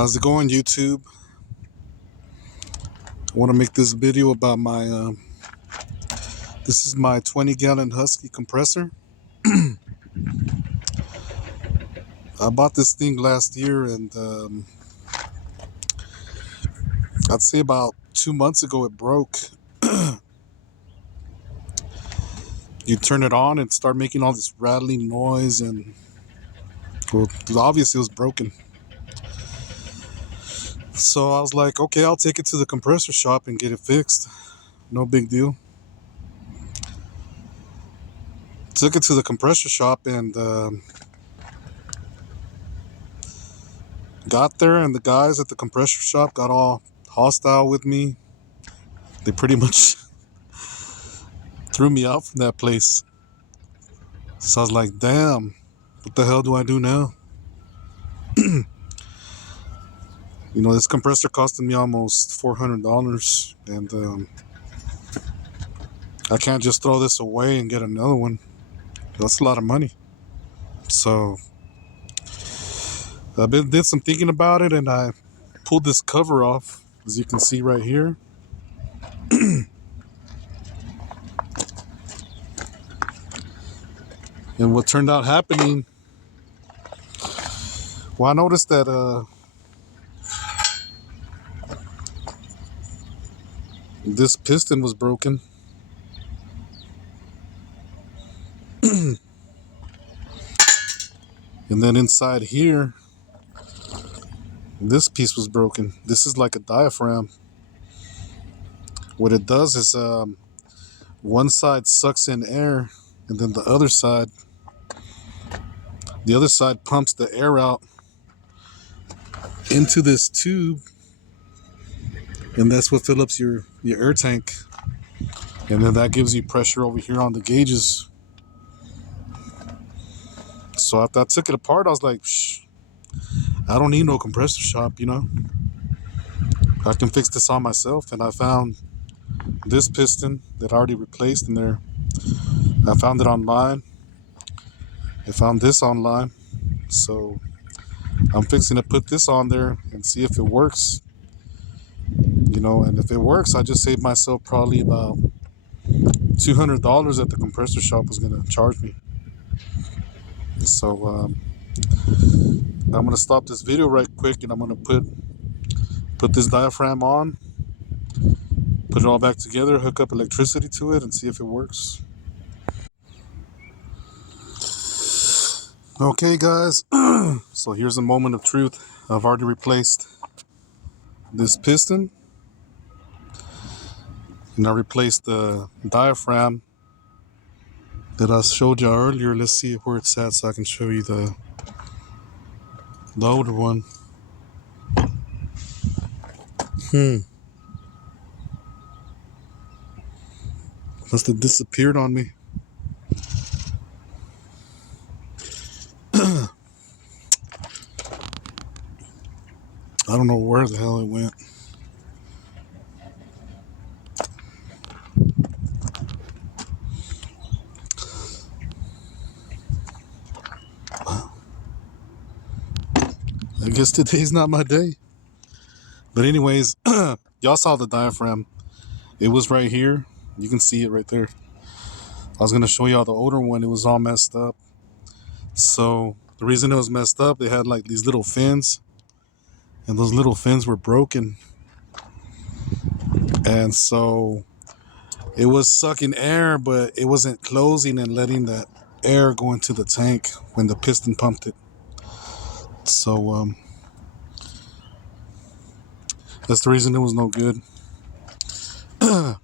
How's it going, YouTube? I want to make this video about my this is my 20-gallon Husky compressor. I bought this thing last year, and I'd say about 2 months ago it broke. You turn it on and start making all this rattling noise, and well, obviously it was broken. So I was like, okay, I'll take it to the compressor shop and get it fixed. No big deal. Took it to the compressor shop and got there, and the guys at the compressor shop got all hostile with me. They pretty much threw me out from that place. So I was like, damn, what the hell do I do now? This compressor costed me almost $400, and I can't just throw this away and get another one. That's a lot of money. So I did some thinking about it, and I pulled this cover off, as you can see right here. And what turned out happening, well, I noticed that this piston was broken. And then inside here, this piece was broken. This is like a diaphragm. What it does is one side sucks in air, and then the other side pumps the air out into this tube, and that's what fills up your air tank. And then that gives you pressure over here on the gauges. So after I took it apart, I was like, I don't need no compressor shop, I can fix this on myself. And I found this piston that I already replaced in there. I found it online. I found this online. So I'm fixing to put this on there and see if it works. And if it works, I just saved myself probably about $200 that the compressor shop was going to charge me. So I'm going to stop this video right quick, and I'm going to put this diaphragm on, put it all back together, hook up electricity to it, and see if it works. Okay, guys, so here's a moment of truth. I've already replaced this piston, and I replaced the diaphragm that I showed you earlier. Let's see where it's at so I can show you the older one. Must have disappeared on me. I don't know where the hell it went. I guess today's not my day. But anyways, y'all saw the diaphragm. It was right here. You can see it right there. I was going to show y'all the older one. It was all messed up. So the reason it was messed up, they had like these little fins, and those little fins were broken. And so it was sucking air, but it wasn't closing and letting that air go into the tank when the piston pumped it. So that's the reason it was no good. I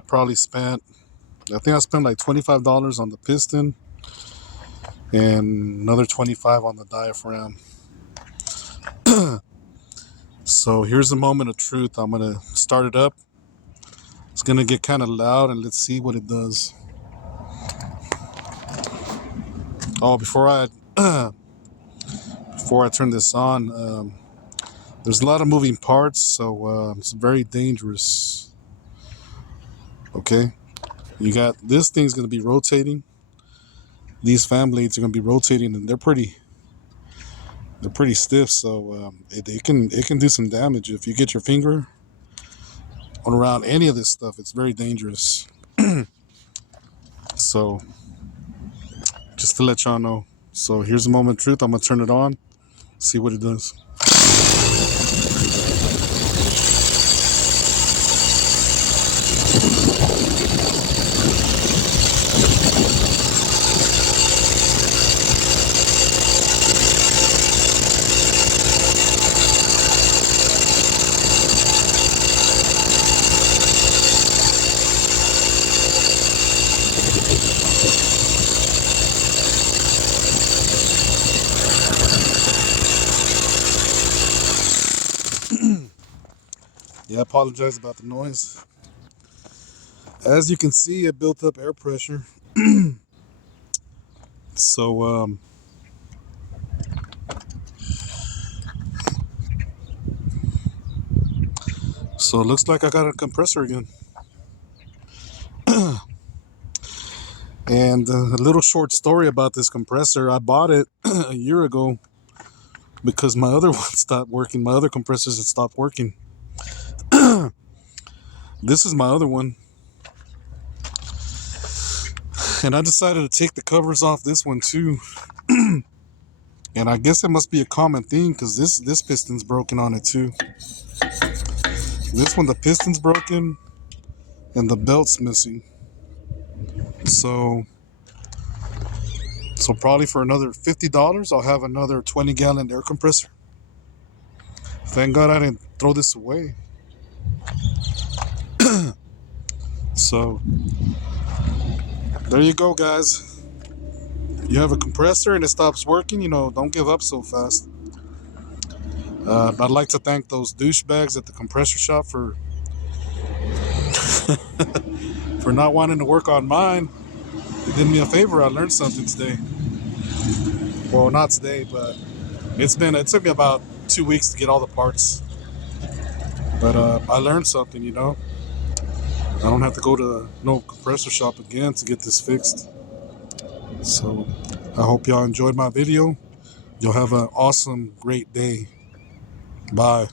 think I spent like $25 on the piston and another $25 on the diaphragm. So here's the moment of truth. I'm going to start it up. It's going to get kind of loud, and let's see what it does. Oh, before I turn this on, there's a lot of moving parts, so it's very dangerous. Okay, you got this thing's going to be rotating. These fan blades are going to be rotating, and they're pretty They're pretty stiff, so it can do some damage if you get your finger on around any of this stuff. It's very dangerous. So just to let y'all know. So here's the moment of truth. I'm gonna turn it on, see what it does. Yeah, I apologize about the noise. As you can see, it built up air pressure. So so it looks like I got a compressor again. And a little short story about this compressor. I bought it a year ago because my other one stopped working. My other compressors had stopped working. This is my other one. And I decided to take the covers off this one too. And I guess it must be a common theme because this piston's broken on it too. This one, the piston's broken and the belt's missing. So probably for another $50, I'll have another 20-gallon air compressor. Thank God I didn't throw this away. So there you go, guys. You have a compressor and it stops working, don't give up so fast. I'd like to thank those douchebags at the compressor shop for not wanting to work on mine. They did me a favor. I learned something today. Well, not today, but it took me about 2 weeks to get all the parts. But I learned something. I don't have to go to no compressor shop again to get this fixed. So I hope y'all enjoyed my video. Y'all have an awesome, great day. Bye.